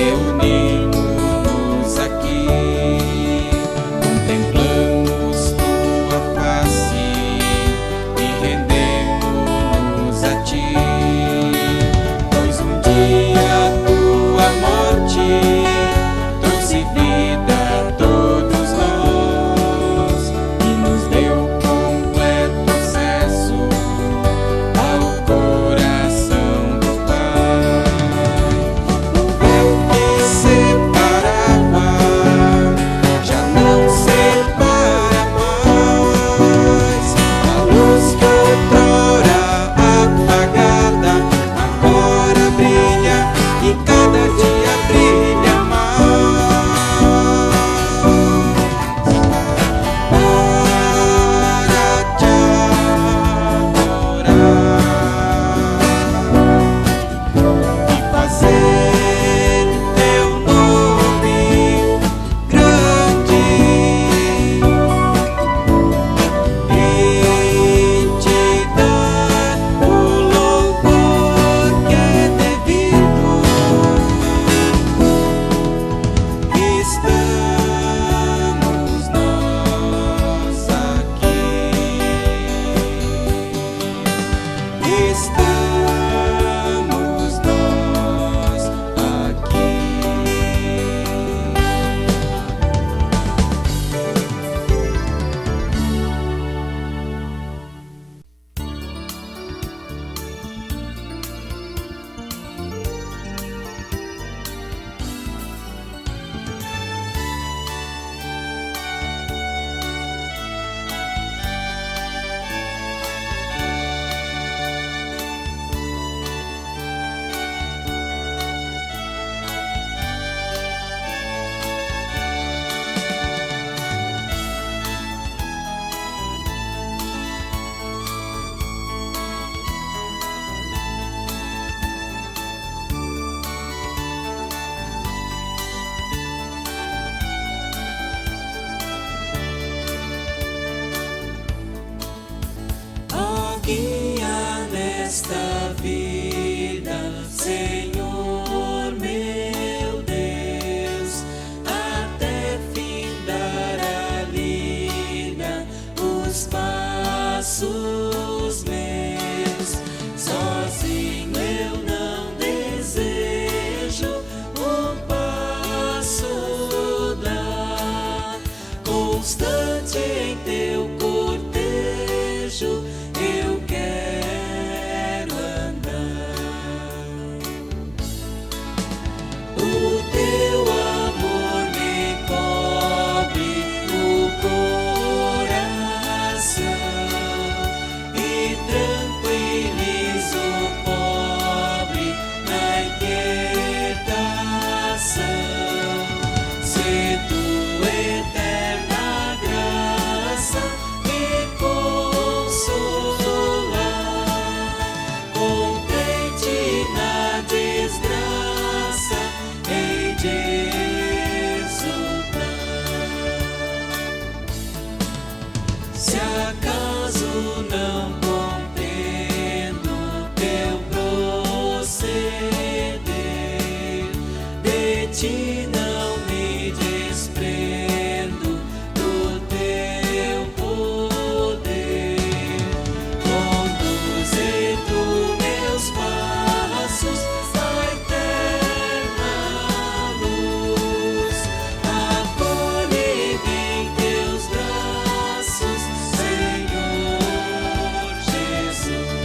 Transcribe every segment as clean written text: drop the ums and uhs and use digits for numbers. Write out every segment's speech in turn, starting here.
reunimos aqui, contemplamos tua face e rendemos a ti, pois um dia tua morte trouxe vida a todos nós e nos deu completo acesso ao coração do Pai. O véu que separava já não separa mais. A luz que outrora apagada agora brilha e cada dia brilha mais. Para te adorar e fazer teu nome grande e te dar o louvor que é devido. Estamos nós aqui. Estamos nós aqui. A guia nesta vida, Senhor meu Deus, até findar a lida, os passos meus. Sozinho eu não desejo um passo dar, constante em teu cortejo eu quero andar. O teu amor me cobre o coração e tranquiliza o pobre na inquietação. Se tua eterna graça me consolar, contente na desgraça hei de exultar. Se acaso não compreendo teu proceder, de ti não me desprendo do teu poder. Conduze tu meus passos à eterna luz, acolhe-me em teus braços, Senhor Jesus.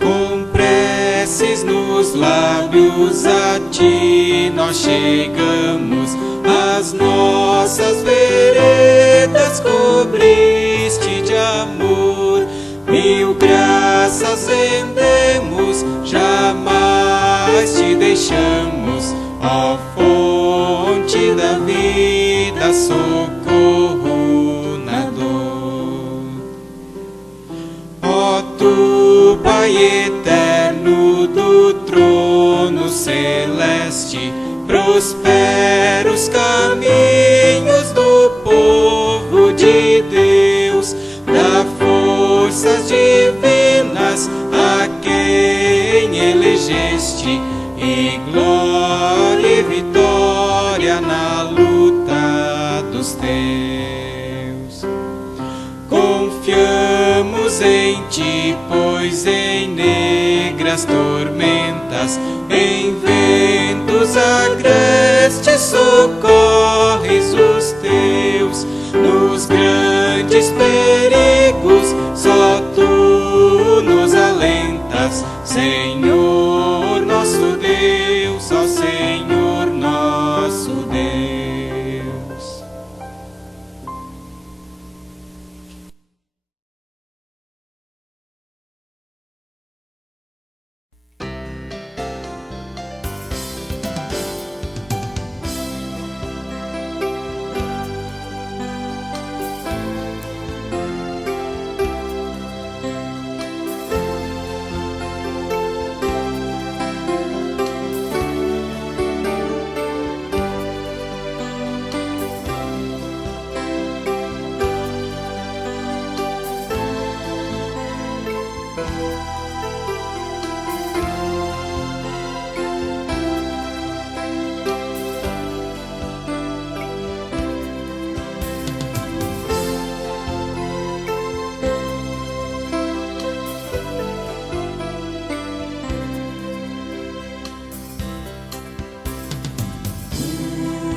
Com preces nos lábios a ti nós chegamos, as nossas veredas cobriste de amor. Mil graças traças vendemos, jamais te deixamos, ó fonte da vida, socorro na dor. Ó tu, Pai eterno do trono celeste, prospera os caminhos do povo de Deus, dá forças divinas a quem elegeste, e glória e vitória na luta dos teus. Confiamos em ti, pois em negras tormentas, em ventos agrestes socorres os teus. Nos grandes perigos só tu nos alentas, Senhor nosso Deus, ó Senhor nosso Deus.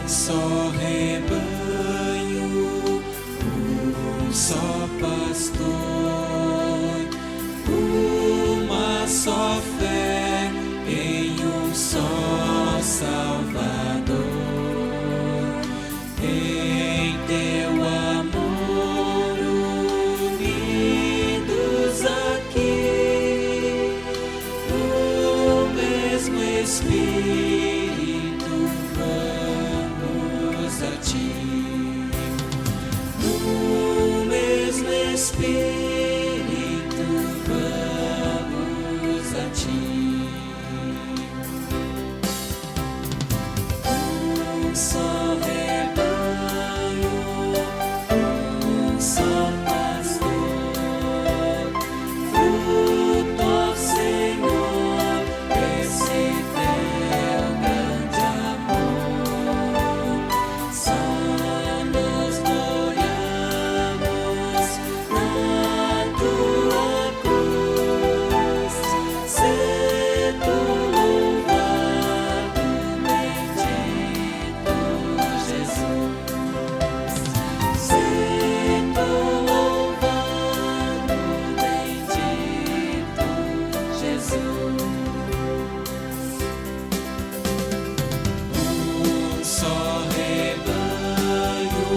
Só rebanho, só pastor, uma só fé em só Salvador. Em teu amor unidos aqui, no mesmo Espírito vamos a ti. No mesmo Espírito vamos a ti. Só rebanho, só pastor, fruto, ó Senhor, esse teu grande amor. Só nos gloriamos na tua cruz, ser tu louvado, bendito Jesus. Ser tu louvado, bendito Jesus. Só rebanho,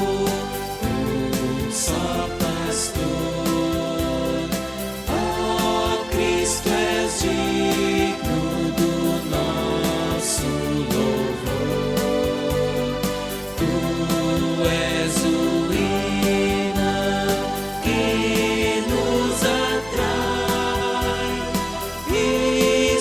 só pastor, ó Cristo, és digno do nosso louvor. Tu és o imã que nos atrai e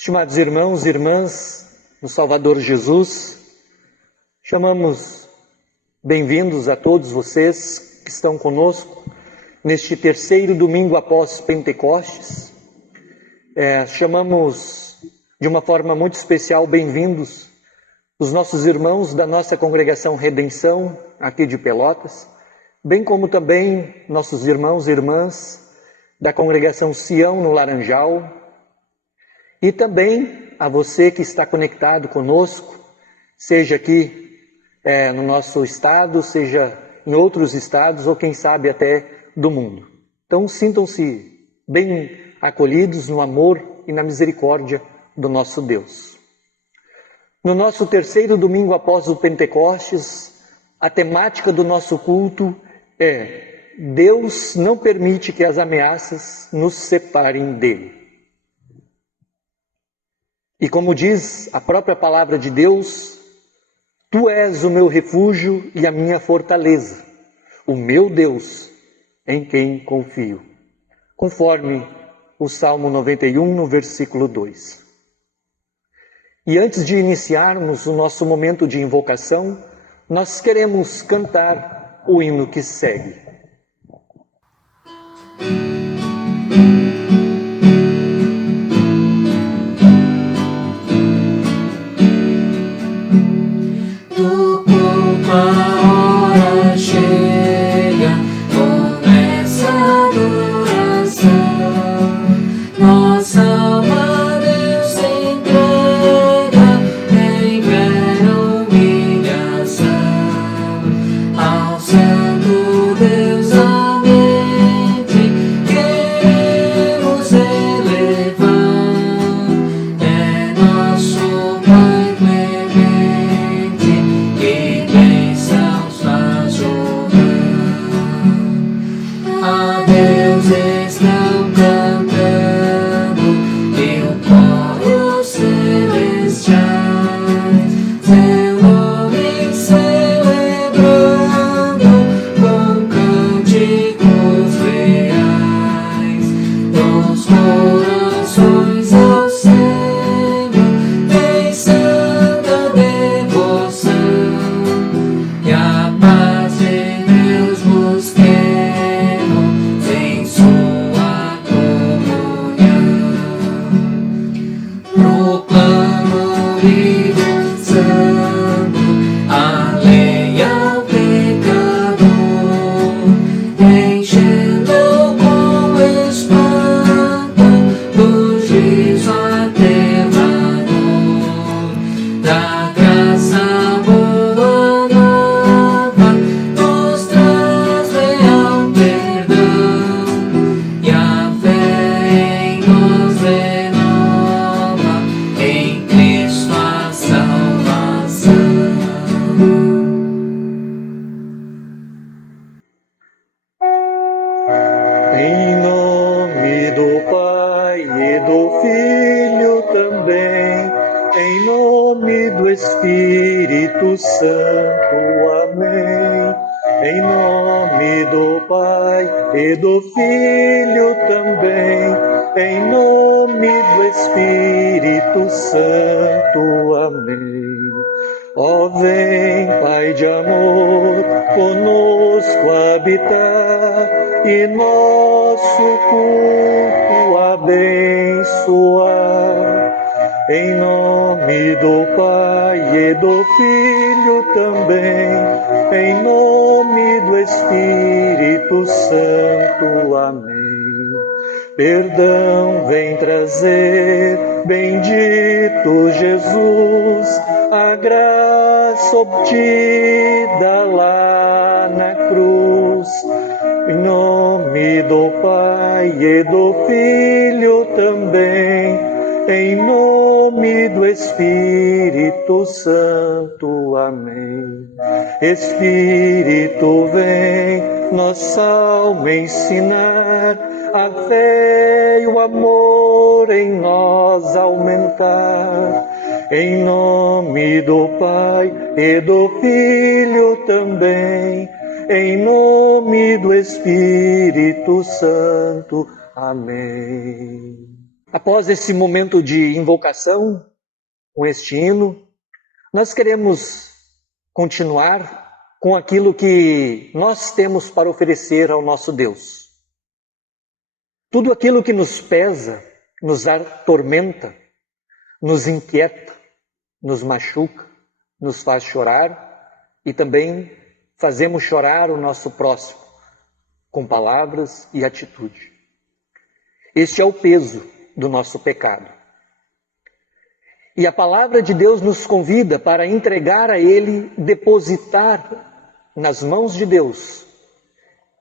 Estimados irmãos e irmãs, no Salvador Jesus, chamamos bem-vindos a todos vocês que estão conosco neste terceiro domingo após Pentecostes. Chamamos de uma forma muito especial bem-vindos os nossos irmãos da nossa congregação Redenção, aqui de Pelotas, bem como também nossos irmãos e irmãs da congregação Sião, no Laranjal, e também a você que está conectado conosco, seja aqui no nosso estado, seja em outros estados ou quem sabe até do mundo. Então sintam-se bem acolhidos no amor e na misericórdia do nosso Deus. No nosso terceiro domingo após o Pentecostes, a temática do nosso culto é: Deus não permite que as ameaças nos separem dele. E como diz a própria palavra de Deus, Tu és o meu refúgio e a minha fortaleza, o meu Deus, em quem confio. Conforme o Salmo 91, no versículo 2. E antes de iniciarmos o nosso momento de invocação, nós queremos cantar o hino que segue. Perdão vem trazer, bendito Jesus, a graça obtida lá na cruz. Em nome do Pai e do Filho também, em nome do Espírito Santo. Amém. Espírito vem, nossa alma ensinar, a fé e o amor em nós aumentar. Em nome do Pai e do Filho também, em nome do Espírito Santo. Amém. Após esse momento de invocação, com este hino, nós queremos continuar com aquilo que nós temos para oferecer ao nosso Deus. Tudo aquilo que nos pesa, nos atormenta, nos inquieta, nos machuca, nos faz chorar e também fazemos chorar o nosso próximo com palavras e atitude. Este é o peso do nosso pecado. E a palavra de Deus nos convida para entregar a Ele, depositar nas mãos de Deus,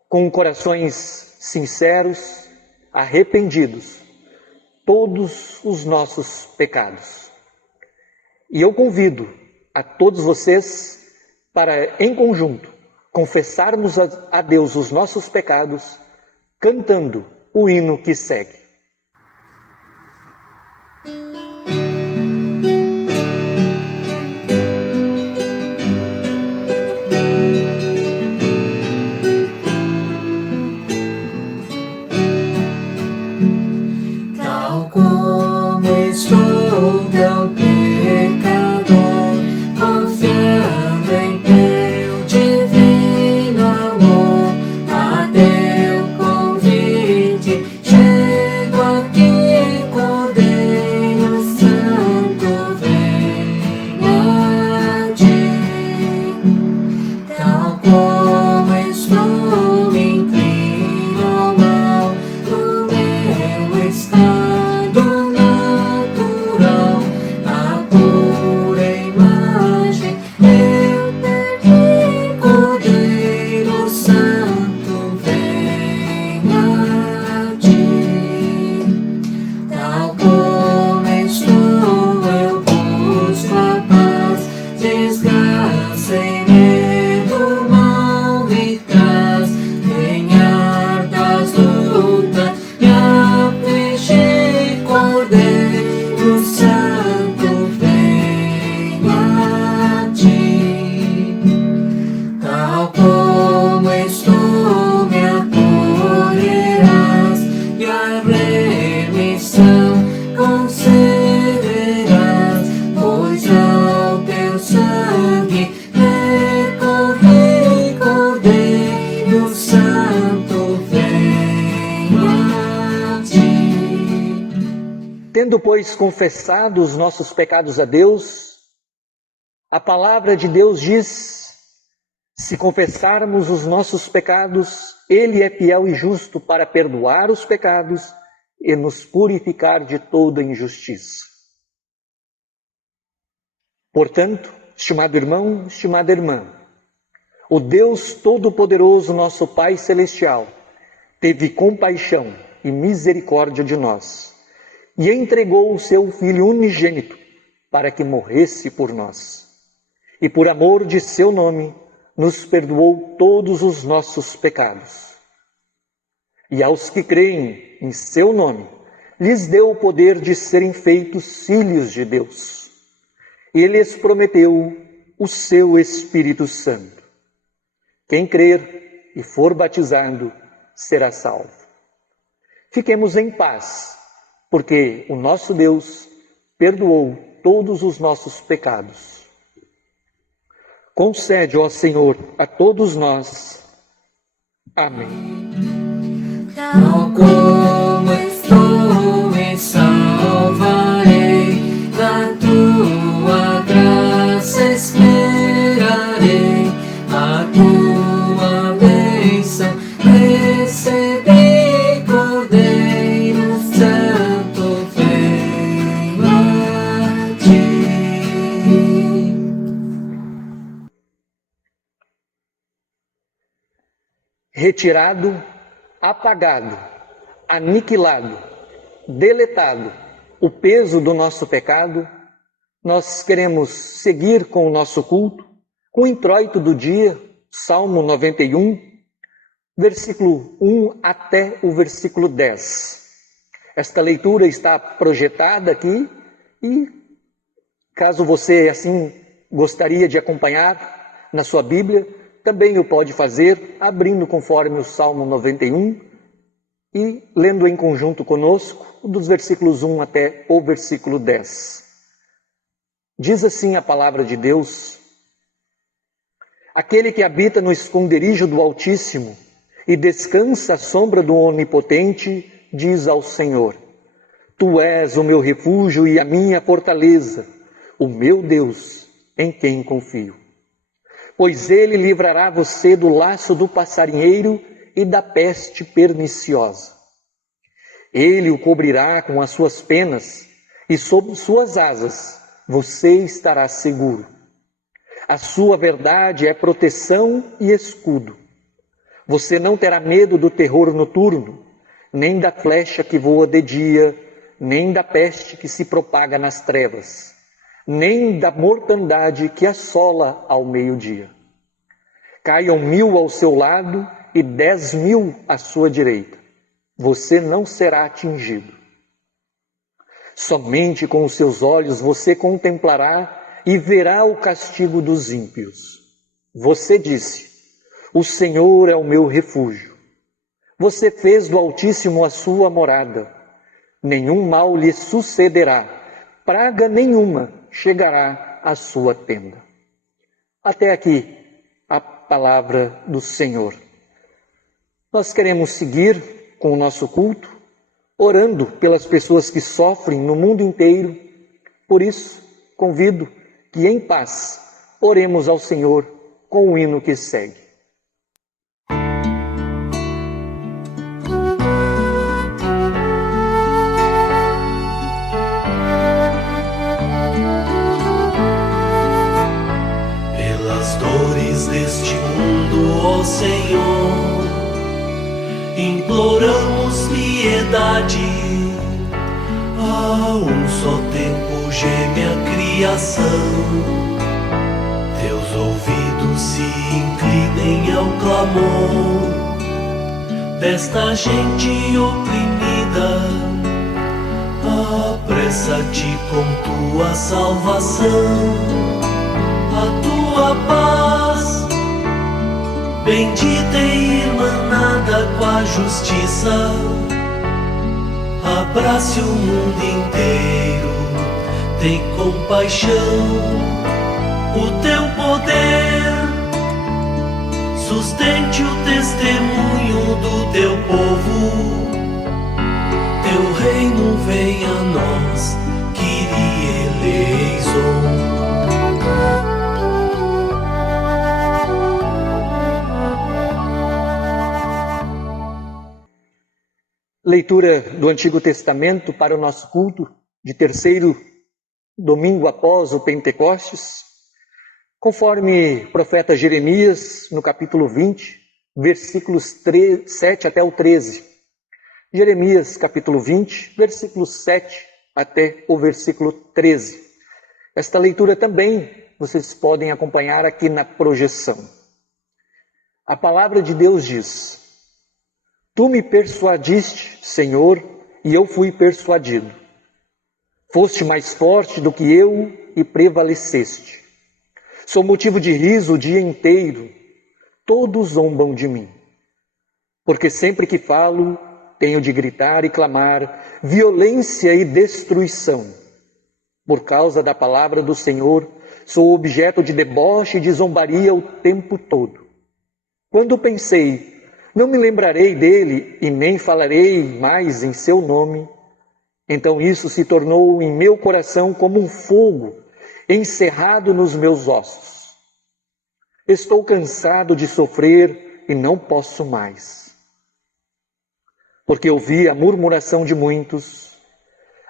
com corações sinceros, arrependidos, todos os nossos pecados. E eu convido a todos vocês para, em conjunto, confessarmos a Deus os nossos pecados, cantando o hino que segue. Tal como estou tão pecador, confiando em teu divino amor, a teu convite chego aqui, Cordeiro Santo, venha a ti. Tal como estou, me inclino ao mal do meu estado natural, a pura imagem eu perdi, Cordeiro Santo, venha a ti. Tal como estou, eu busco a paz, desgraça e medo mal me traz, ganhar das lutas e afligir, Cordeiro Santo, venha a ti. Tal como estou, me acolherás e a remissão concederás, pois ao teu sangue recorri, Cordeiro Santo, venha a ti. Tendo, pois, confessado os nossos pecados a Deus, a palavra de Deus diz: se confessarmos os nossos pecados, Ele é fiel e justo para perdoar os pecados e nos purificar de toda injustiça. Portanto, estimado irmão, estimada irmã, o Deus Todo-Poderoso, nosso Pai Celestial, teve compaixão e misericórdia de nós e entregou o seu Filho unigênito para que morresse por nós. E por amor de seu nome, nos perdoou todos os nossos pecados. E aos que creem em seu nome, lhes deu o poder de serem feitos filhos de Deus. E lhes prometeu o seu Espírito Santo. Quem crer e for batizado será salvo. Fiquemos em paz, porque o nosso Deus perdoou todos os nossos pecados. Concede, ó Senhor, a todos nós. Amém. Tal como estou, me salvarei, na tua graça esperarei, a tua bênção recebi, Cordeiro Santo, venha a ti. Retirado, apagado, aniquilado, deletado o peso do nosso pecado, nós queremos seguir com o nosso culto, com o introito do dia, Salmo 91, versículo 1 até o versículo 10. Esta leitura está projetada aqui e, caso você assim gostaria de acompanhar na sua Bíblia, também o pode fazer abrindo conforme o Salmo 91, e lendo em conjunto conosco, dos versículos 1 até o versículo 10. Diz assim a palavra de Deus: Aquele que habita no esconderijo do Altíssimo e descansa à sombra do Onipotente, diz ao Senhor: Tu és o meu refúgio e a minha fortaleza, o meu Deus, em quem confio. Pois ele livrará você do laço do passarinheiro e da peste perniciosa. Ele o cobrirá com as suas penas, e sob suas asas você estará seguro. A sua verdade é proteção e escudo. Você não terá medo do terror noturno, nem da flecha que voa de dia, nem da peste que se propaga nas trevas, nem da mortandade que assola ao meio-dia. Caiam 1000 ao seu lado e 10.000 à sua direita. Você não será atingido. Somente com os seus olhos você contemplará e verá o castigo dos ímpios. Você disse: O Senhor é o meu refúgio. Você fez do Altíssimo a sua morada. Nenhum mal lhe sucederá, praga nenhuma chegará à sua tenda. Até aqui a palavra do Senhor. Nós queremos seguir com o nosso culto, orando pelas pessoas que sofrem no mundo inteiro. Por isso, convido que em paz oremos ao Senhor com o hino que segue. Pelas dores deste mundo, ó Senhor, imploramos piedade. A um só tempo geme a criação. Teus ouvidos se inclinem ao clamor desta gente oprimida. Apressa-te com tua salvação, a tua paz, bendita e irmanada com a justiça. Abrace o mundo inteiro, tem compaixão. O teu poder sustente o testemunho do teu povo. Teu reino venha a nós, Kyrie eleison. Leitura do Antigo Testamento para o nosso culto de terceiro domingo após o Pentecostes, conforme o profeta Jeremias, no capítulo 20, versículos 7 até o 13. Jeremias, capítulo 20, versículos 7 até o versículo 13. Esta leitura também vocês podem acompanhar aqui na projeção. A palavra de Deus diz: Tu me persuadiste, Senhor, e eu fui persuadido. Foste mais forte do que eu e prevaleceste. Sou motivo de riso o dia inteiro. Todos zombam de mim. Porque sempre que falo, tenho de gritar e clamar violência e destruição. Por causa da palavra do Senhor, sou objeto de deboche e de zombaria o tempo todo. Quando pensei, não me lembrarei dele e nem falarei mais em seu nome, então isso se tornou em meu coração como um fogo encerrado nos meus ossos. Estou cansado de sofrer e não posso mais. Porque ouvi a murmuração de muitos,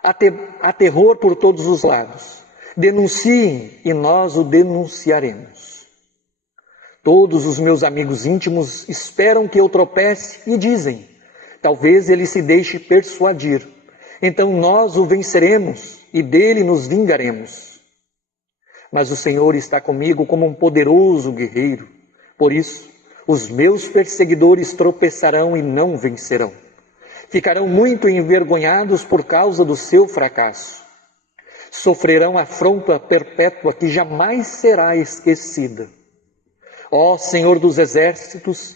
há terror por todos os lados. Denunciem e nós o denunciaremos. Todos os meus amigos íntimos esperam que eu tropece e dizem: talvez ele se deixe persuadir. Então nós o venceremos e dele nos vingaremos. Mas o Senhor está comigo como um poderoso guerreiro. Por isso, os meus perseguidores tropeçarão e não vencerão. Ficarão muito envergonhados por causa do seu fracasso. Sofrerão afronta perpétua que jamais será esquecida. Ó Senhor dos exércitos,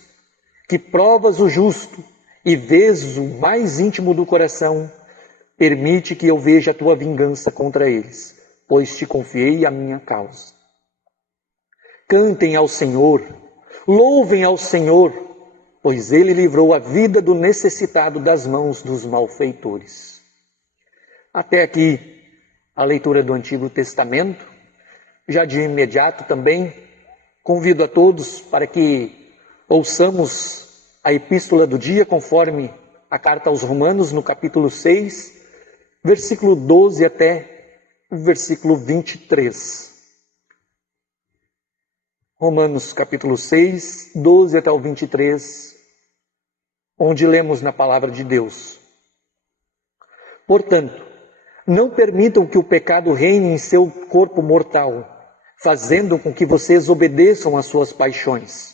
que provas o justo e vês o mais íntimo do coração, permite que eu veja a tua vingança contra eles, pois te confiei a minha causa. Cantem ao Senhor, louvem ao Senhor, pois Ele livrou a vida do necessitado das mãos dos malfeitores. Até aqui a leitura do Antigo Testamento. Já de imediato também convido a todos para que ouçamos a epístola do dia conforme a carta aos Romanos, no capítulo 6, versículo 12 até o versículo 23. Romanos capítulo 6, 12 até o 23, onde lemos na palavra de Deus: Portanto, não permitam que o pecado reine em seu corpo mortal, fazendo com que vocês obedeçam às suas paixões.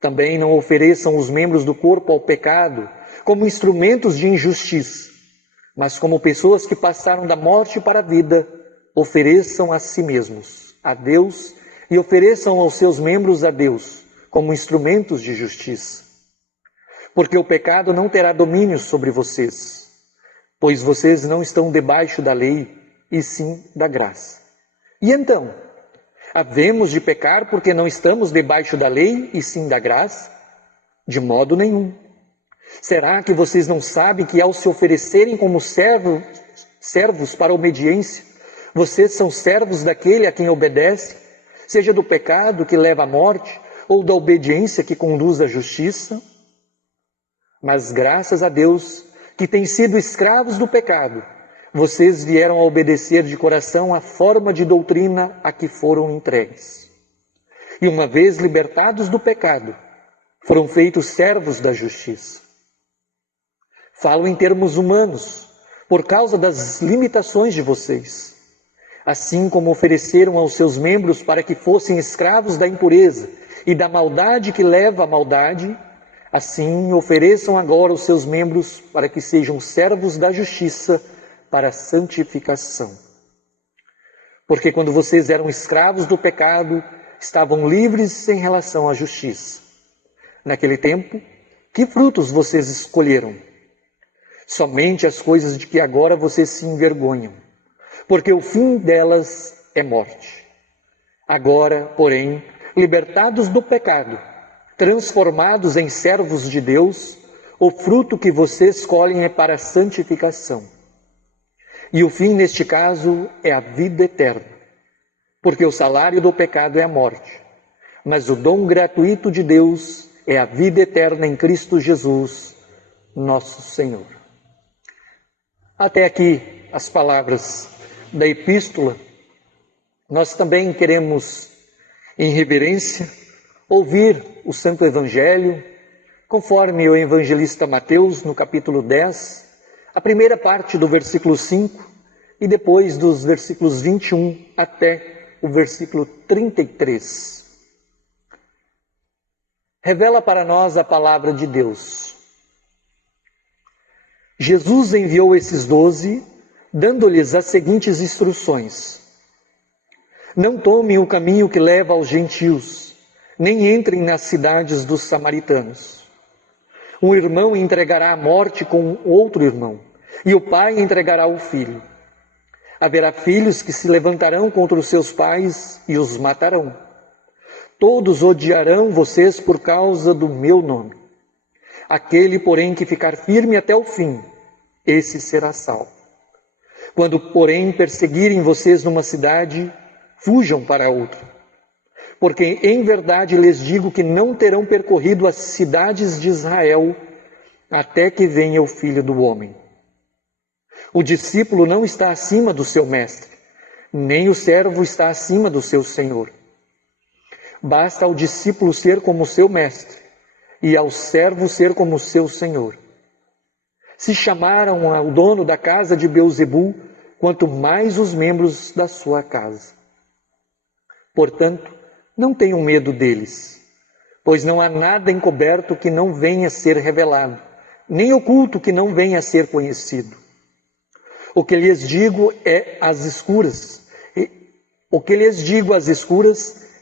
Também não ofereçam os membros do corpo ao pecado como instrumentos de injustiça, mas como pessoas que passaram da morte para a vida, ofereçam a si mesmos a Deus e ofereçam aos seus membros a Deus como instrumentos de justiça. Porque o pecado não terá domínio sobre vocês, pois vocês não estão debaixo da lei, e sim da graça. E então, havemos de pecar porque não estamos debaixo da lei, e sim da graça? De modo nenhum. Será que vocês não sabem que ao se oferecerem como servos para a obediência, vocês são servos daquele a quem obedece, seja do pecado que leva à morte, ou da obediência que conduz à justiça? Mas graças a Deus, que têm sido escravos do pecado, vocês vieram a obedecer de coração à forma de doutrina a que foram entregues. E uma vez libertados do pecado, foram feitos servos da justiça. Falo em termos humanos, por causa das limitações de vocês. Assim como ofereceram aos seus membros para que fossem escravos da impureza e da maldade que leva à maldade, assim ofereçam agora os seus membros para que sejam servos da justiça para a santificação. Porque quando vocês eram escravos do pecado, estavam livres em relação à justiça. Naquele tempo, que frutos vocês escolheram? Somente as coisas de que agora vocês se envergonham, porque o fim delas é morte. Agora, porém, libertados do pecado, transformados em servos de Deus, o fruto que vocês colhem é para a santificação. E o fim, neste caso, é a vida eterna, porque o salário do pecado é a morte, mas o dom gratuito de Deus é a vida eterna em Cristo Jesus, nosso Senhor. Até aqui as palavras da epístola. Nós também queremos, em reverência, ouvir o Santo Evangelho, conforme o evangelista Mateus, no capítulo 10, a primeira parte do versículo 5 e depois dos versículos 21 até o versículo 33. Revela para nós a palavra de Deus. Jesus enviou esses 12, dando-lhes as seguintes instruções: Não tomem o caminho que leva aos gentios, nem entrem nas cidades dos samaritanos. Um irmão entregará a morte com outro irmão, e o pai entregará o filho. Haverá filhos que se levantarão contra os seus pais e os matarão. Todos odiarão vocês por causa do meu nome. Aquele, porém, que ficar firme até o fim, esse será salvo. Quando, porém, perseguirem vocês numa cidade, fujam para outra. Porque em verdade lhes digo que não terão percorrido as cidades de Israel até que venha o Filho do Homem. O discípulo não está acima do seu mestre, nem o servo está acima do seu senhor. Basta ao discípulo ser como seu mestre, e ao servo ser como seu senhor. Se chamaram ao dono da casa de Beelzebul, quanto mais os membros da sua casa. Portanto, não tenham medo deles, pois não há nada encoberto que não venha a ser revelado, nem oculto que não venha a ser conhecido. O que lhes digo às escuras,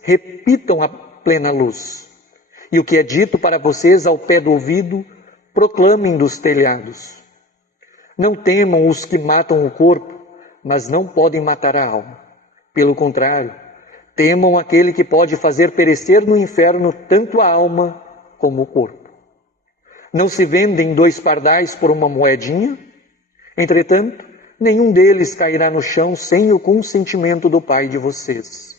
repitam à plena luz. E o que é dito para vocês ao pé do ouvido, proclamem dos telhados. Não temam os que matam o corpo, mas não podem matar a alma. Pelo contrário, temam aquele que pode fazer perecer no inferno tanto a alma como o corpo. Não se vendem 2 pardais por uma moedinha? Entretanto, nenhum deles cairá no chão sem o consentimento do Pai de vocês.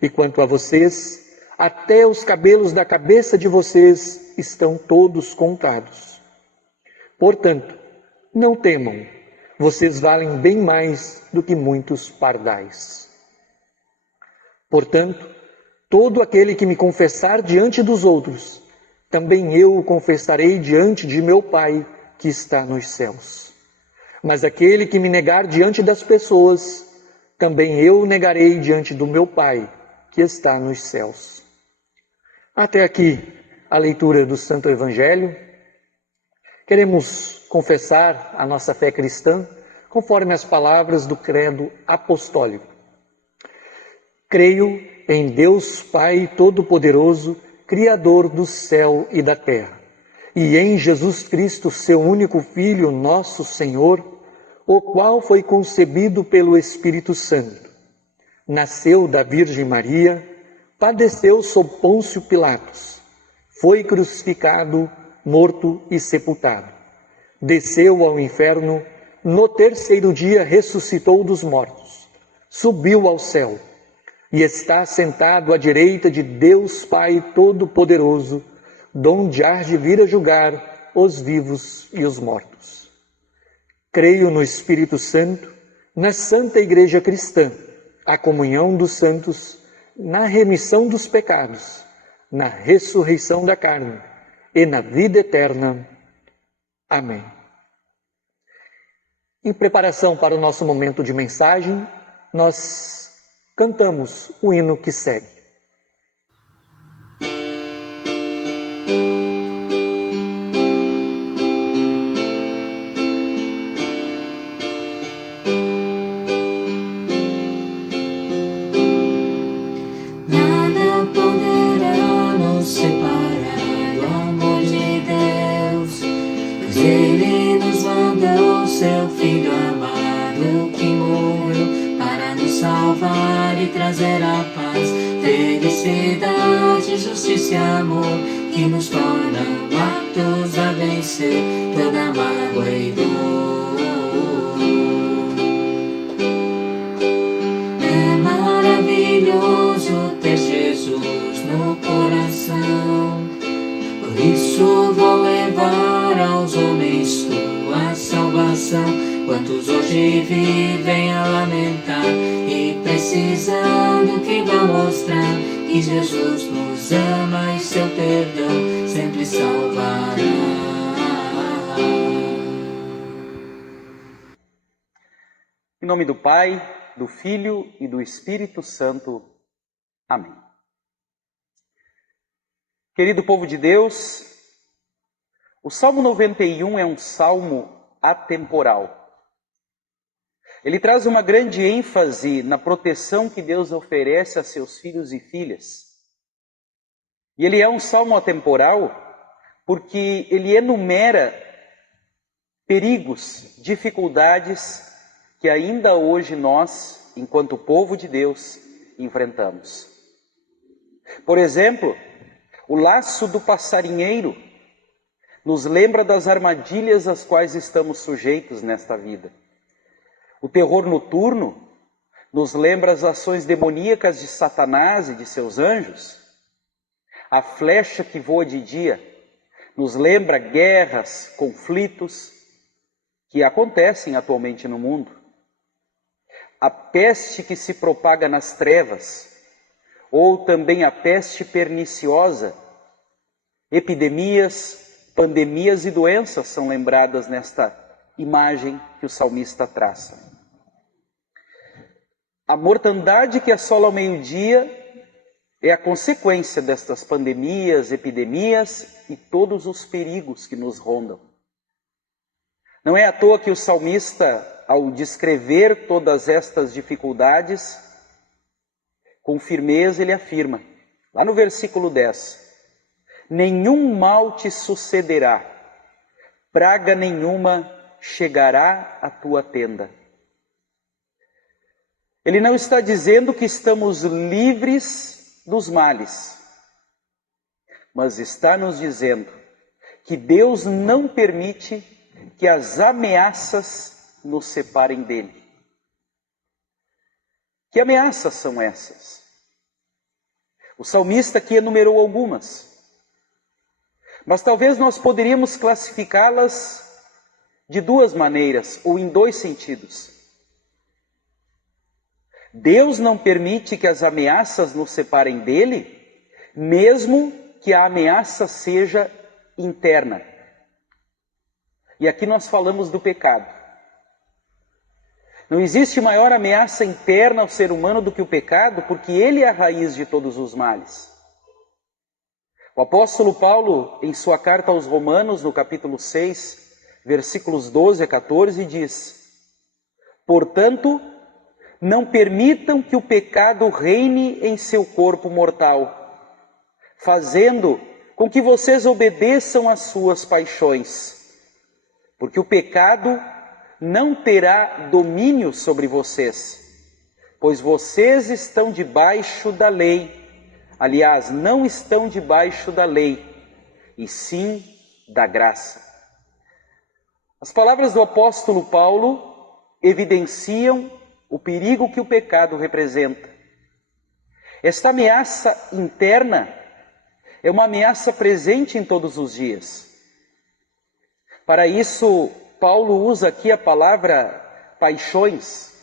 E quanto a vocês, até os cabelos da cabeça de vocês estão todos contados. Portanto, não temam, vocês valem bem mais do que muitos pardais. Portanto, todo aquele que me confessar diante dos outros, também eu o confessarei diante de meu Pai que está nos céus. Mas aquele que me negar diante das pessoas, também eu o negarei diante do meu Pai que está nos céus. Até aqui a leitura do Santo Evangelho. Queremos confessar a nossa fé cristã conforme as palavras do credo apostólico. Creio em Deus Pai Todo-Poderoso, Criador do céu e da terra, e em Jesus Cristo, seu único Filho, nosso Senhor, o qual foi concebido pelo Espírito Santo. Nasceu da Virgem Maria, padeceu sob Pôncio Pilatos, foi crucificado, morto e sepultado. Desceu ao inferno, no 3º dia ressuscitou dos mortos, subiu ao céu e está sentado à direita de Deus Pai Todo-Poderoso, donde há de vir a julgar os vivos e os mortos. Creio no Espírito Santo, na Santa Igreja Cristã, a comunhão dos santos, na remissão dos pecados, na ressurreição da carne e na vida eterna. Amém. Em preparação para o nosso momento de mensagem, nós cantamos o hino que segue. Nada poderá nos separar do amor de Deus, pois Ele nos mandou seu Filho amado que morreu para nos salvar e trazer a paz, felicidade, justiça e amor, que nos tornam aptos a vencer toda mágoa e dor. É maravilhoso ter Jesus no coração, por isso vou levar aos homens tua salvação. Quantos hoje vivem a lamentar e precisando que vão mostrar que Jesus nos ama e seu perdão sempre salvará. Em nome do Pai, do Filho e do Espírito Santo. Amém. Querido povo de Deus, o Salmo 91 é um salmo atemporal. Ele traz uma grande ênfase na proteção que Deus oferece a seus filhos e filhas. E ele é um salmo atemporal porque ele enumera perigos, dificuldades que ainda hoje nós, enquanto povo de Deus, enfrentamos. Por exemplo, o laço do passarinheiro nos lembra das armadilhas às quais estamos sujeitos nesta vida. O terror noturno nos lembra as ações demoníacas de Satanás e de seus anjos. A flecha que voa de dia nos lembra guerras, conflitos que acontecem atualmente no mundo. A peste que se propaga nas trevas, ou também a peste perniciosa, epidemias, pandemias e doenças são lembradas nesta imagem que o salmista traça. A mortandade que assola ao meio-dia é a consequência destas pandemias, epidemias e todos os perigos que nos rondam. Não é à toa que o salmista, ao descrever todas estas dificuldades, com firmeza ele afirma, lá no versículo 10, nenhum mal te sucederá, praga nenhuma chegará à tua tenda. Ele não está dizendo que estamos livres dos males, mas está nos dizendo que Deus não permite que as ameaças nos separem dele. Que ameaças são essas? O salmista aqui enumerou algumas, mas talvez nós poderíamos classificá-las de duas maneiras, ou em dois sentidos. Deus não permite que as ameaças nos separem dele, mesmo que a ameaça seja interna. E aqui nós falamos do pecado. Não existe maior ameaça interna ao ser humano do que o pecado, porque ele é a raiz de todos os males. O apóstolo Paulo, em sua carta aos Romanos, no capítulo 6, versículos 12 a 14, diz: portanto, não permitam que o pecado reine em seu corpo mortal, fazendo com que vocês obedeçam às suas paixões, porque o pecado não terá domínio sobre vocês, pois vocês estão debaixo da lei. Aliás, não estão debaixo da lei, e sim da graça. As palavras do apóstolo Paulo evidenciam o perigo que o pecado representa. Esta ameaça interna é uma ameaça presente em todos os dias. Para isso, Paulo usa aqui a palavra paixões.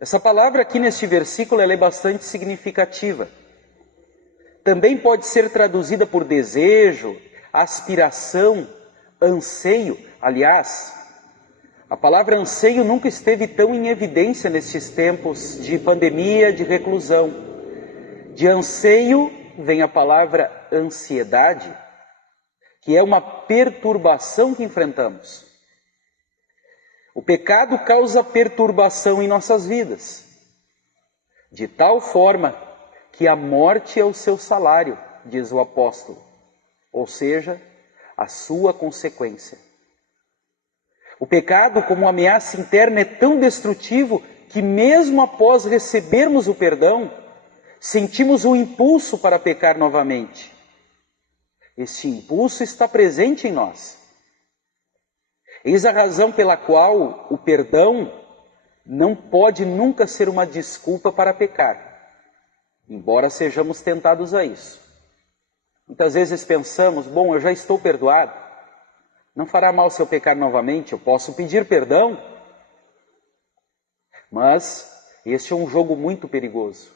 Essa palavra aqui neste versículo ela é bastante significativa. Também pode ser traduzida por desejo, aspiração, anseio. Aliás, a palavra anseio nunca esteve tão em evidência nestes tempos de pandemia, de reclusão. De anseio vem a palavra ansiedade, que é uma perturbação que enfrentamos. O pecado causa perturbação em nossas vidas, de tal forma que a morte é o seu salário, diz o apóstolo, ou seja, a sua consequência. O pecado, como ameaça interna, é tão destrutivo que mesmo após recebermos o perdão, sentimos o impulso para pecar novamente. Este impulso está presente em nós. Eis a razão pela qual o perdão não pode nunca ser uma desculpa para pecar, embora sejamos tentados a isso. Muitas vezes pensamos, bom, eu já estou perdoado, não fará mal se eu pecar novamente, eu posso pedir perdão. Mas este é um jogo muito perigoso.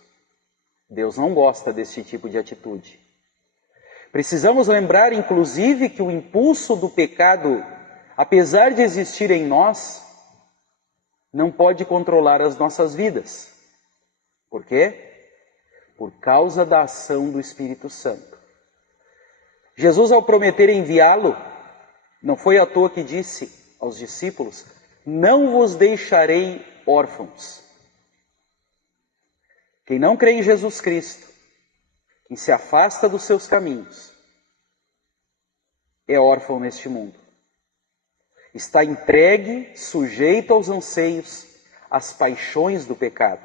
Deus não gosta desse tipo de atitude. Precisamos lembrar, inclusive, que o impulso do pecado, apesar de existir em nós, não pode controlar as nossas vidas. Por quê? Por causa da ação do Espírito Santo. Jesus, ao prometer enviá-lo, não foi à toa que disse aos discípulos: não vos deixarei órfãos. Quem não crê em Jesus Cristo, quem se afasta dos seus caminhos, é órfão neste mundo. Está entregue, sujeito aos anseios, às paixões do pecado.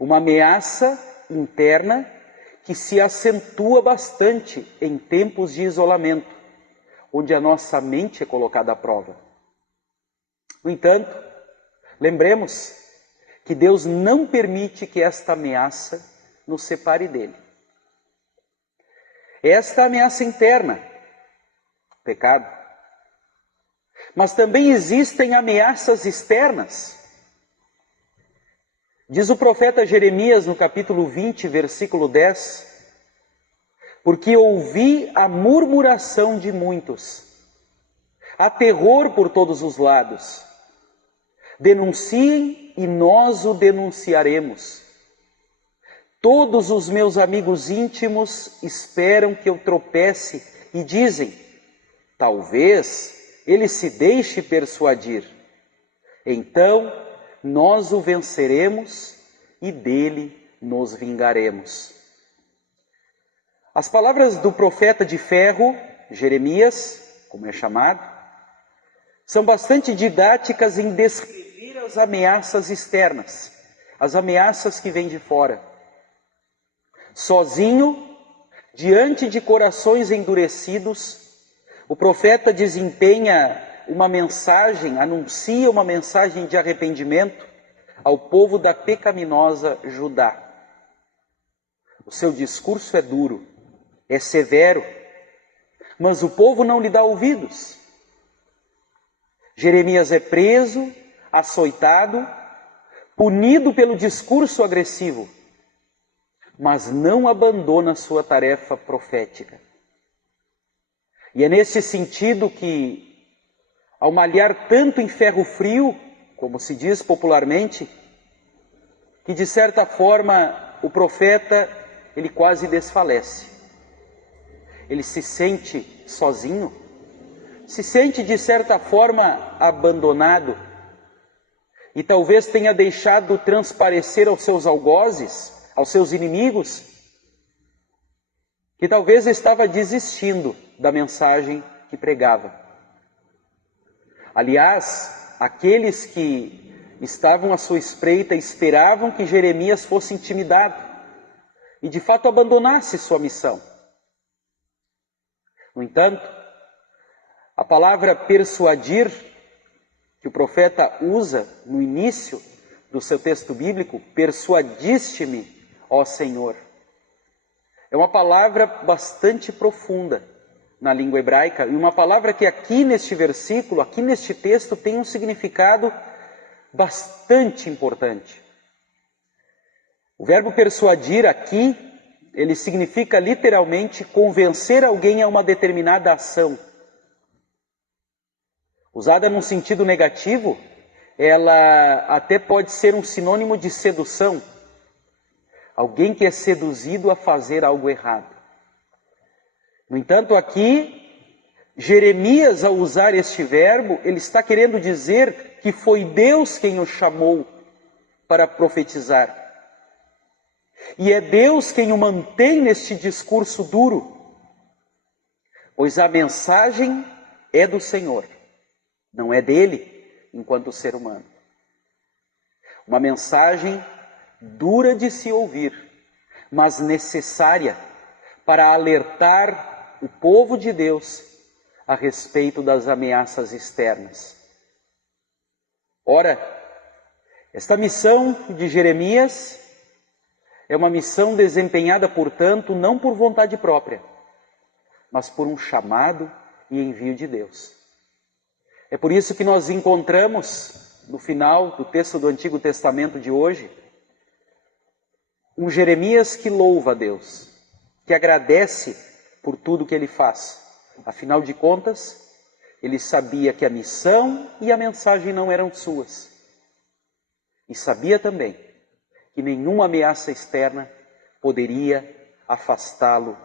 Uma ameaça interna que se acentua bastante em tempos de isolamento, onde a nossa mente é colocada à prova. No entanto, lembremos que Deus não permite que esta ameaça nos separe dele. Esta ameaça interna, pecado. Mas também existem ameaças externas. Diz o profeta Jeremias no capítulo 20, versículo 10, porque ouvi a murmuração de muitos, há terror por todos os lados. Denunciem e nós o denunciaremos. Todos os meus amigos íntimos esperam que eu tropece e dizem: talvez ele se deixe persuadir. Então nós o venceremos e dele nos vingaremos. As palavras do profeta de ferro, Jeremias, como é chamado, são bastante didáticas em descrever as ameaças externas, as ameaças que vêm de fora. Sozinho, diante de corações endurecidos, o profeta desempenha uma mensagem, anuncia uma mensagem de arrependimento ao povo da pecaminosa Judá. O seu discurso é duro, é severo, mas o povo não lhe dá ouvidos. Jeremias é preso, açoitado, punido pelo discurso agressivo, mas não abandona sua tarefa profética. E é nesse sentido que, ao malhar tanto em ferro frio, como se diz popularmente, que de certa forma o profeta, ele quase desfalece. Ele se sente sozinho, se sente de certa forma abandonado e talvez tenha deixado transparecer aos seus algozes, aos seus inimigos, que talvez estava desistindo da mensagem que pregava. Aliás, aqueles que estavam à sua espreita esperavam que Jeremias fosse intimidado e de fato abandonasse sua missão. No entanto, a palavra persuadir, que o profeta usa no início do seu texto bíblico, persuadiste-me, ó Senhor, é uma palavra bastante profunda na língua hebraica, e uma palavra que aqui neste versículo, aqui neste texto, tem um significado bastante importante. O verbo persuadir aqui, ele significa literalmente convencer alguém a uma determinada ação. Usada num sentido negativo, ela até pode ser um sinônimo de sedução. Alguém que é seduzido a fazer algo errado. No entanto, aqui, Jeremias, ao usar este verbo, ele está querendo dizer que foi Deus quem o chamou para profetizar. E é Deus quem o mantém neste discurso duro, pois a mensagem é do Senhor, não é dele enquanto ser humano. Uma mensagem dura de se ouvir, mas necessária para alertar o povo de Deus a respeito das ameaças externas. Ora, esta missão de Jeremias é uma missão desempenhada, portanto, não por vontade própria, mas por um chamado e envio de Deus. É por isso que nós encontramos, no final do texto do Antigo Testamento de hoje, um Jeremias que louva a Deus, que agradece por tudo que ele faz. Afinal de contas, ele sabia que a missão e a mensagem não eram suas. E sabia também que nenhuma ameaça externa poderia afastá-lo,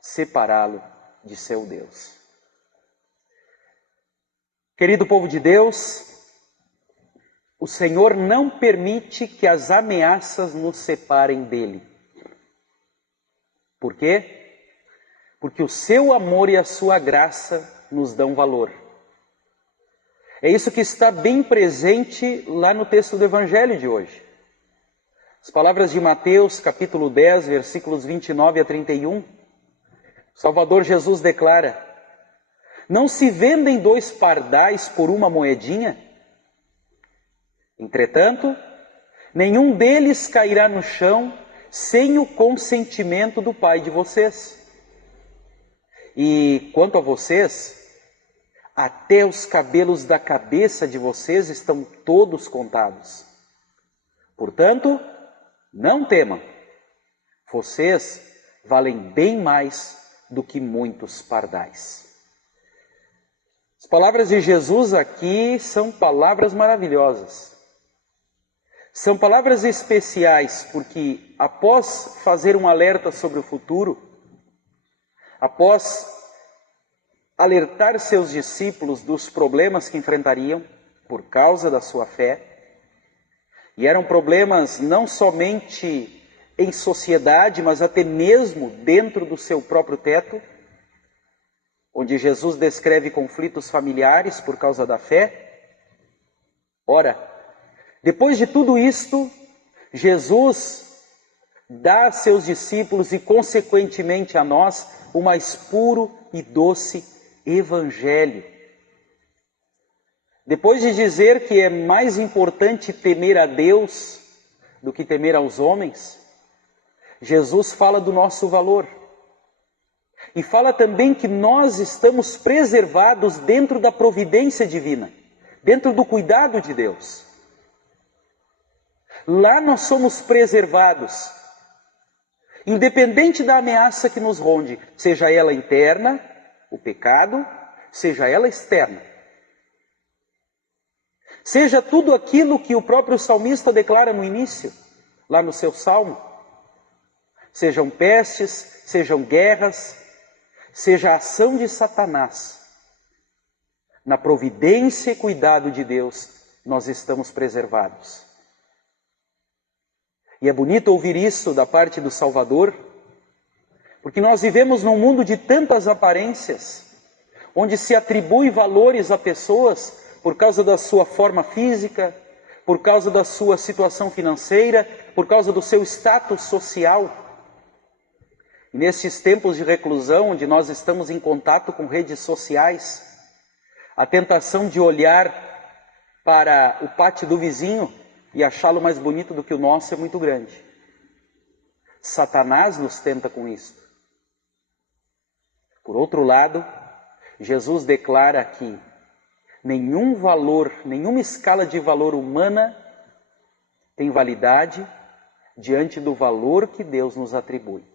separá-lo de seu Deus. Querido povo de Deus, o Senhor não permite que as ameaças nos separem dele. Por quê? Porque o seu amor e a sua graça nos dão valor. É isso que está bem presente lá no texto do Evangelho de hoje. As palavras de Mateus, capítulo 10, versículos 29 a 31. O Salvador Jesus declara: não se vendem 2 pardais por uma moedinha? Entretanto, nenhum deles cairá no chão sem o consentimento do Pai de vocês. E quanto a vocês, até os cabelos da cabeça de vocês estão todos contados. Portanto, não temam, vocês valem bem mais do que muitos pardais. As palavras de Jesus aqui são palavras maravilhosas. São palavras especiais porque, após fazer um alerta sobre o futuro, após alertar seus discípulos dos problemas que enfrentariam por causa da sua fé, e eram problemas não somente em sociedade, mas até mesmo dentro do seu próprio teto, onde Jesus descreve conflitos familiares por causa da fé. Ora, depois de tudo isto, Jesus dá a seus discípulos e, consequentemente, a nós, o mais puro e doce Evangelho. Depois de dizer que é mais importante temer a Deus do que temer aos homens, Jesus fala do nosso valor. E fala também que nós estamos preservados dentro da providência divina, dentro do cuidado de Deus. Lá nós somos preservados, independente da ameaça que nos ronde, seja ela interna, o pecado, seja ela externa. Seja tudo aquilo que o próprio salmista declara no início, lá no seu salmo. Sejam pestes, sejam guerras, seja a ação de Satanás. Na providência e cuidado de Deus, nós estamos preservados. E é bonito ouvir isso da parte do Salvador, porque nós vivemos num mundo de tantas aparências, onde se atribui valores a pessoas por causa da sua forma física, por causa da sua situação financeira, por causa do seu status social. E nesses tempos de reclusão, onde nós estamos em contato com redes sociais, a tentação de olhar para o pátio do vizinho e achá-lo mais bonito do que o nosso é muito grande. Satanás nos tenta com isso. Por outro lado, Jesus declara que nenhum valor, nenhuma escala de valor humana tem validade diante do valor que Deus nos atribui.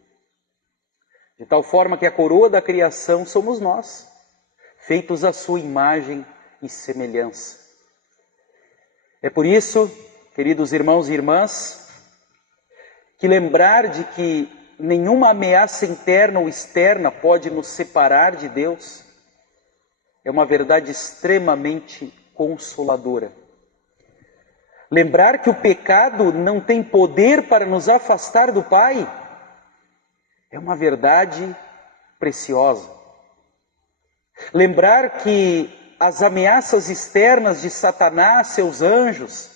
De tal forma que a coroa da criação somos nós, feitos à sua imagem e semelhança. É por isso, queridos irmãos e irmãs, que lembrar de que nenhuma ameaça interna ou externa pode nos separar de Deus é uma verdade extremamente consoladora. Lembrar que o pecado não tem poder para nos afastar do Pai é uma verdade preciosa. Lembrar que as ameaças externas de Satanás, seus anjos,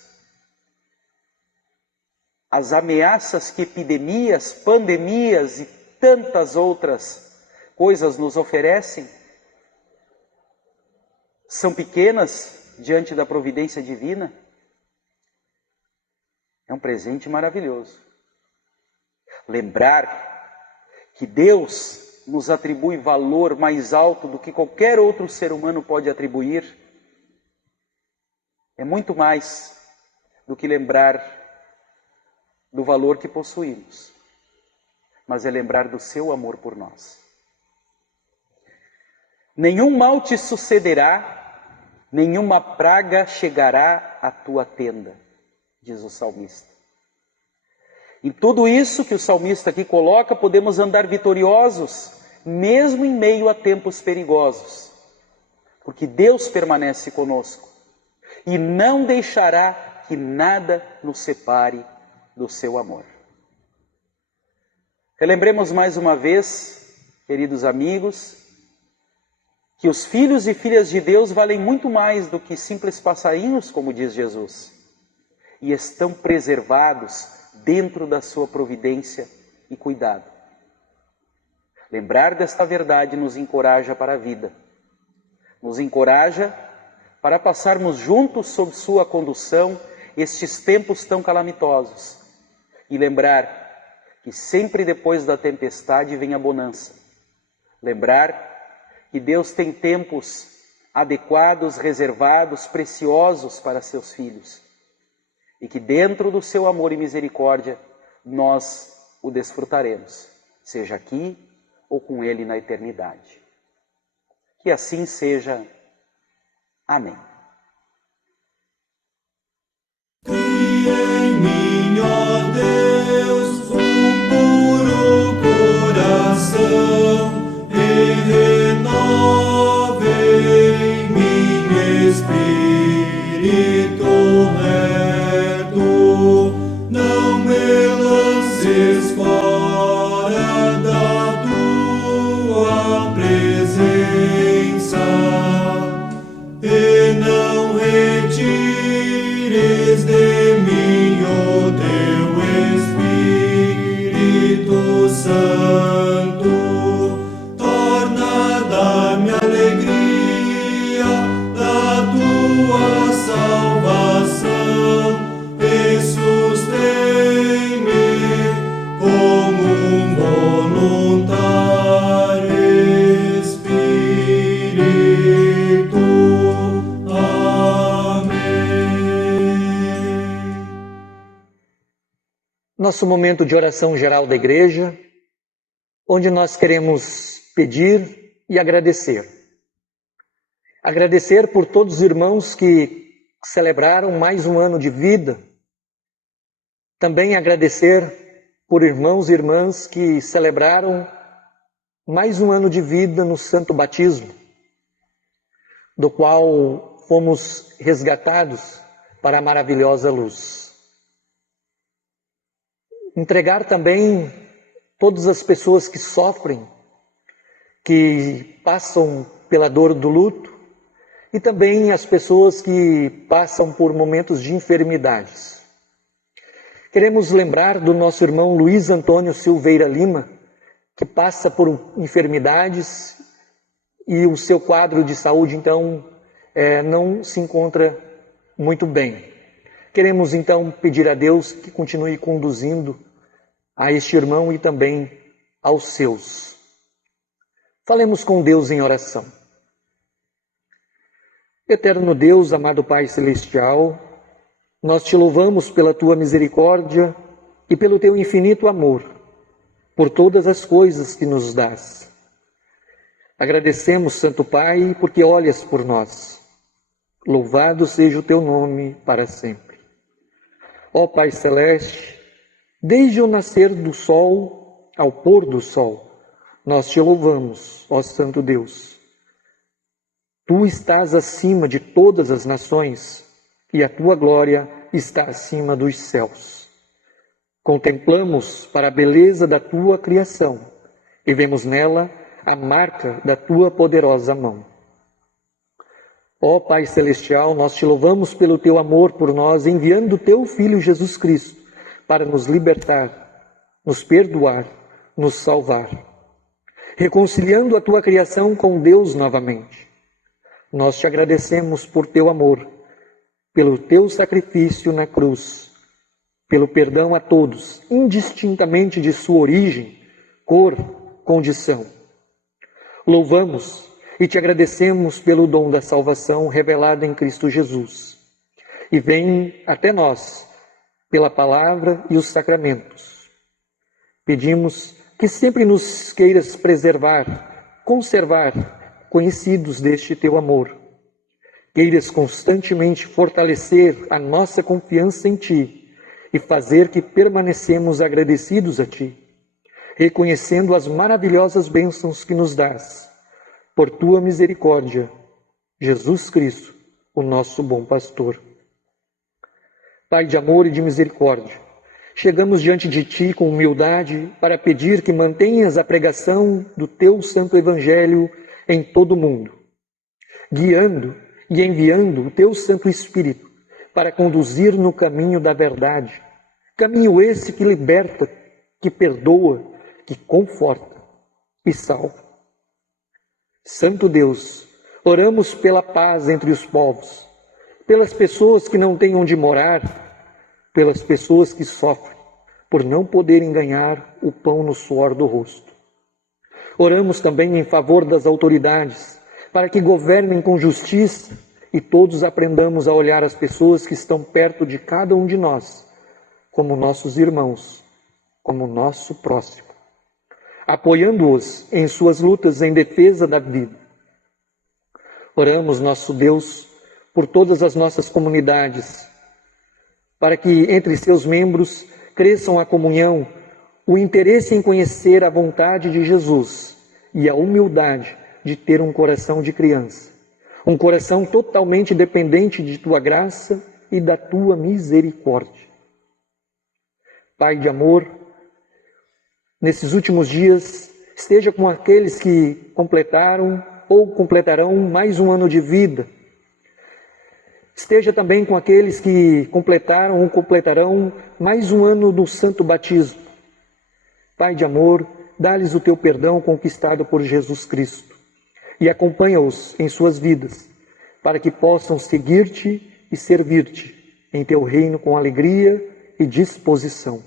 as ameaças que epidemias, pandemias e tantas outras coisas nos oferecem, são pequenas diante da providência divina. É um presente maravilhoso. Lembrar que Deus nos atribui valor mais alto do que qualquer outro ser humano pode atribuir, é muito mais do que lembrar do valor que possuímos, mas é lembrar do seu amor por nós. Nenhum mal te sucederá, nenhuma praga chegará à tua tenda, diz o salmista. Em tudo isso que o salmista aqui coloca, podemos andar vitoriosos, mesmo em meio a tempos perigosos, porque Deus permanece conosco e não deixará que nada nos separe do seu amor. Relembremos mais uma vez, queridos amigos, que os filhos e filhas de Deus valem muito mais do que simples passarinhos, como diz Jesus, e estão preservados dentro da sua providência e cuidado. Lembrar desta verdade nos encoraja para a vida, nos encoraja para passarmos juntos sob sua condução estes tempos tão calamitosos e lembrar que sempre depois da tempestade vem a bonança. Lembrar que Deus tem tempos adequados, reservados, preciosos para seus filhos e que dentro do seu amor e misericórdia nós o desfrutaremos, seja aqui ou com Ele na eternidade. Que assim seja. Amém. Cria em mim, ó Deus, puro coração e renova em mim espírito reto. Não me lances fora da tua presença. nosso momento de oração geral da igreja, onde nós queremos pedir e agradecer. Agradecer por todos os irmãos que celebraram mais um ano de vida. Também agradecer por irmãos e irmãs que celebraram mais um ano de vida no santo batismo, do qual fomos resgatados para a maravilhosa luz. Entregar também todas as pessoas que sofrem, que passam pela dor do luto, e também as pessoas que passam por momentos de enfermidades. Queremos lembrar do nosso irmão Luiz Antônio Silveira Lima, que passa por enfermidades e o seu quadro de saúde, então, não se encontra muito bem. Queremos, então, pedir a Deus que continue conduzindo a este irmão e também aos seus. Falemos com Deus em oração. Eterno Deus, amado Pai Celestial, nós te louvamos pela tua misericórdia e pelo teu infinito amor, por todas as coisas que nos dás. Agradecemos, Santo Pai, porque olhas por nós. Louvado seja o teu nome para sempre. Ó Pai Celeste, desde o nascer do sol ao pôr do sol, nós te louvamos, ó Santo Deus. Tu estás acima de todas as nações e a tua glória está acima dos céus. Contemplamos para a beleza da tua criação e vemos nela a marca da tua poderosa mão. Ó Pai Celestial, nós te louvamos pelo teu amor por nós, enviando o teu Filho Jesus Cristo para nos libertar, nos perdoar, nos salvar, reconciliando a tua criação com Deus novamente. Nós te agradecemos por teu amor, pelo teu sacrifício na cruz, pelo perdão a todos, indistintamente de sua origem, cor, condição. Louvamos e te agradecemos pelo dom da salvação revelado em Cristo Jesus. E vem até nós pela palavra e os sacramentos. Pedimos que sempre nos queiras preservar, conservar, conhecidos deste teu amor. Queiras constantemente fortalecer a nossa confiança em ti e fazer que permanecemos agradecidos a ti, reconhecendo as maravilhosas bênçãos que nos dás, por tua misericórdia, Jesus Cristo, o nosso bom pastor. Pai de amor e de misericórdia, chegamos diante de ti com humildade para pedir que mantenhas a pregação do teu santo evangelho em todo o mundo, guiando e enviando o teu Santo Espírito para conduzir no caminho da verdade, caminho esse que liberta, que perdoa, que conforta e salva. Santo Deus, oramos pela paz entre os povos, pelas pessoas que não têm onde morar, pelas pessoas que sofrem por não poderem ganhar o pão no suor do rosto. Oramos também em favor das autoridades, para que governem com justiça e todos aprendamos a olhar as pessoas que estão perto de cada um de nós, como nossos irmãos, como nosso próximo, apoiando-os em suas lutas em defesa da vida. Oramos, nosso Deus, por todas as nossas comunidades, para que entre seus membros cresçam a comunhão, o interesse em conhecer a vontade de Jesus e a humildade de ter um coração de criança, um coração totalmente dependente de tua graça e da tua misericórdia. Pai de amor, nesses últimos dias, esteja com aqueles que completaram ou completarão mais um ano de vida. Esteja também com aqueles que completaram ou completarão mais um ano do santo batismo. Pai de amor, dá-lhes o teu perdão conquistado por Jesus Cristo e acompanha-os em suas vidas, para que possam seguir-te e servir-te em teu reino com alegria e disposição.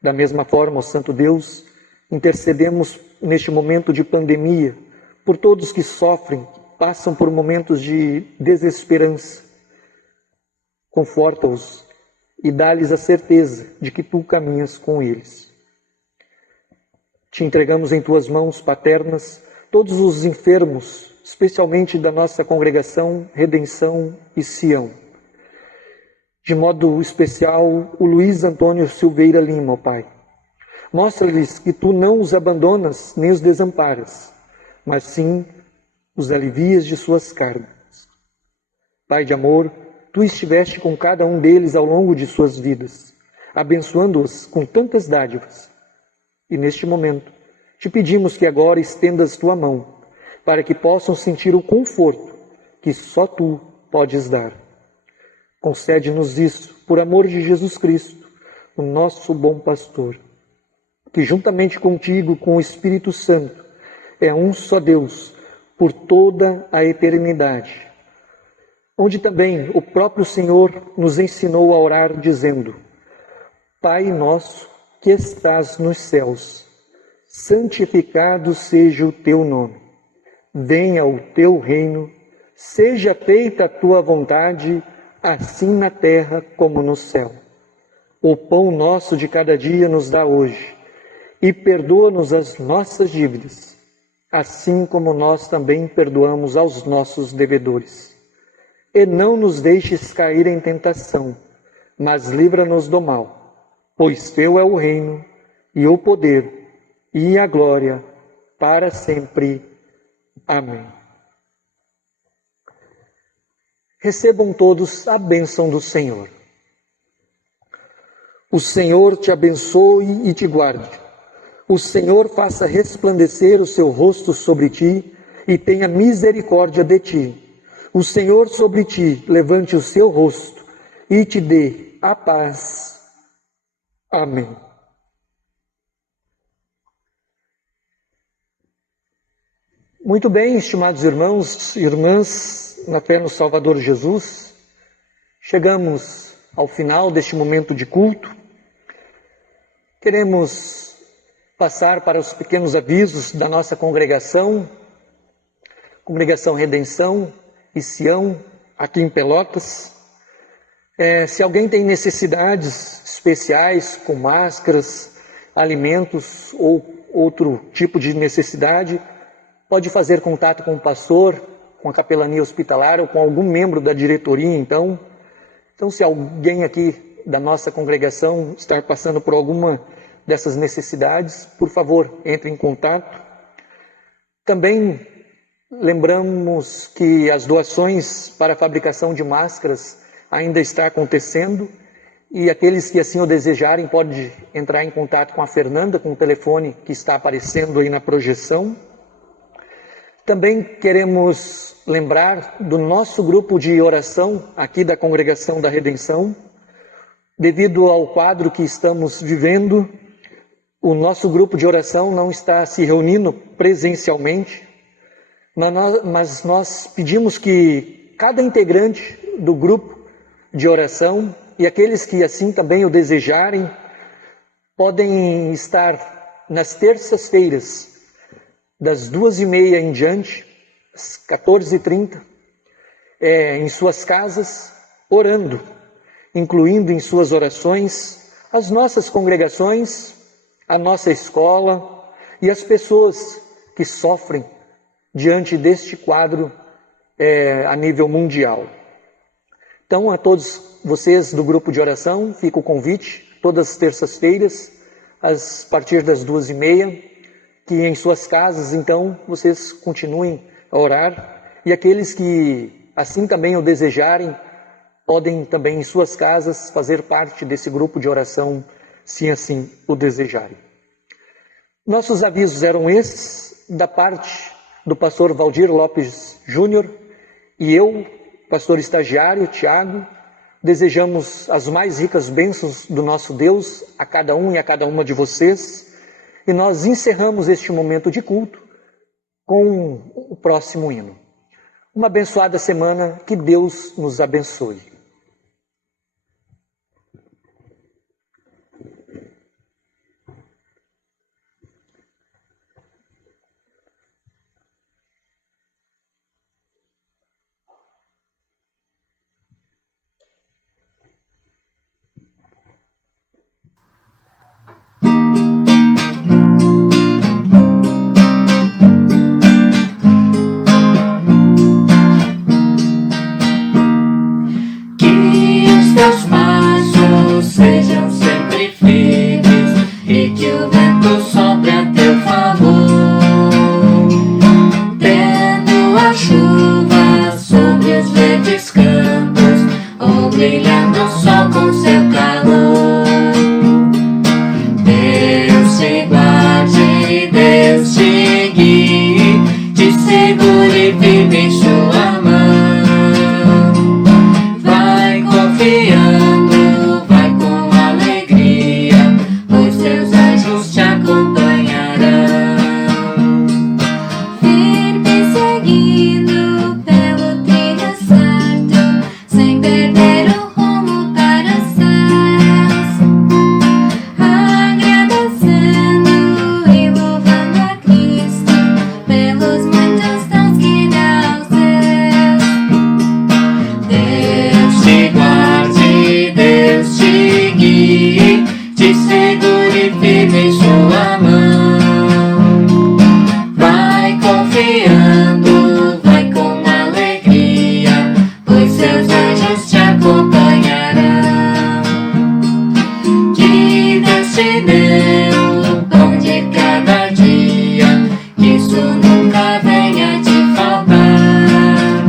Da mesma forma, ó Santo Deus, intercedemos neste momento de pandemia por todos que sofrem, passam por momentos de desesperança. Conforta-os e dá-lhes a certeza de que tu caminhas com eles. Te entregamos em tuas mãos paternas todos os enfermos, especialmente da nossa congregação Redenção e Sião. De modo especial, o Luiz Antônio Silveira Lima, ó Pai. Mostra-lhes que tu não os abandonas nem os desamparas, mas sim os alivias de suas cargas. Pai de amor, tu estiveste com cada um deles ao longo de suas vidas, abençoando-os com tantas dádivas. E neste momento, te pedimos que agora estendas tua mão, para que possam sentir o conforto que só tu podes dar. Concede-nos isso, por amor de Jesus Cristo, o nosso bom pastor, que juntamente contigo, com o Espírito Santo, é um só Deus, por toda a eternidade. Onde também o próprio Senhor nos ensinou a orar, dizendo: Pai nosso que estás nos céus, santificado seja o teu nome. Venha o teu reino, seja feita a tua vontade, assim na terra como no céu. O pão nosso de cada dia nos dá hoje, e perdoa-nos as nossas dívidas, assim como nós também perdoamos aos nossos devedores. E não nos deixes cair em tentação, mas livra-nos do mal, pois teu é o reino, e o poder, e a glória, para sempre. Amém. Recebam todos a bênção do Senhor. O Senhor te abençoe e te guarde. O Senhor faça resplandecer o seu rosto sobre ti e tenha misericórdia de ti. O Senhor sobre ti levante o seu rosto e te dê a paz. Amém. Muito bem, estimados irmãos e irmãs, na fé no Salvador Jesus, chegamos ao final deste momento de culto. Queremos passar para os pequenos avisos da nossa congregação Redenção e Sião, aqui em Pelotas. Se alguém tem necessidades especiais, com máscaras, alimentos ou outro tipo de necessidade, pode fazer contato com o pastor, com a capelania hospitalar ou com algum membro da diretoria, então. Então, se alguém aqui da nossa congregação estar passando por alguma dessas necessidades, por favor, entre em contato. Também lembramos que as doações para a fabricação de máscaras ainda está acontecendo e aqueles que assim o desejarem podem entrar em contato com a Fernanda, com o telefone que está aparecendo aí na projeção. Também queremos lembrar do nosso grupo de oração aqui da Congregação da Redenção. Devido ao quadro que estamos vivendo, o nosso grupo de oração não está se reunindo presencialmente, mas nós pedimos que cada integrante do grupo de oração e aqueles que assim também o desejarem, podem estar nas terças-feiras, das 2h30 em diante, às 14h30, em suas casas, orando, incluindo em suas orações as nossas congregações, a nossa escola e as pessoas que sofrem diante deste quadro a nível mundial. Então, a todos vocês do grupo de oração, fica o convite, todas as terças-feiras, a partir das 2h30, que em suas casas, então, vocês continuem a orar, e aqueles que assim também o desejarem, podem também em suas casas fazer parte desse grupo de oração, se assim o desejarem. Nossos avisos eram esses, da parte do pastor Valdir Lopes Júnior, e eu, pastor estagiário Tiago, desejamos as mais ricas bênçãos do nosso Deus a cada um e a cada uma de vocês, e nós encerramos este momento de culto com o próximo hino. Uma abençoada semana, que Deus nos abençoe. te segure firme em sua mão. Vai confiando, vai com alegria, pois seus anjos te acompanharão. Que Deus te deu o pão de cada dia, que isso nunca venha te faltar.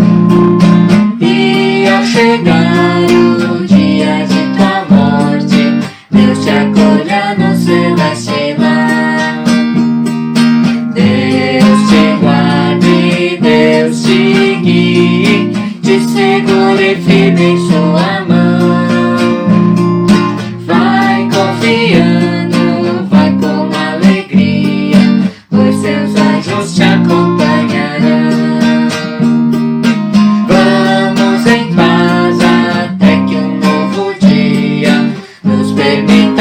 E ao chegar o dia de tua morte, Deus te acolha no celeste lar. Deus te guarde, Deus te guie, te segure firme em sua mão. Vai confiando, vai com alegria, pois seus anjos te acompanharão. Vamos em paz até que um novo dia nos permita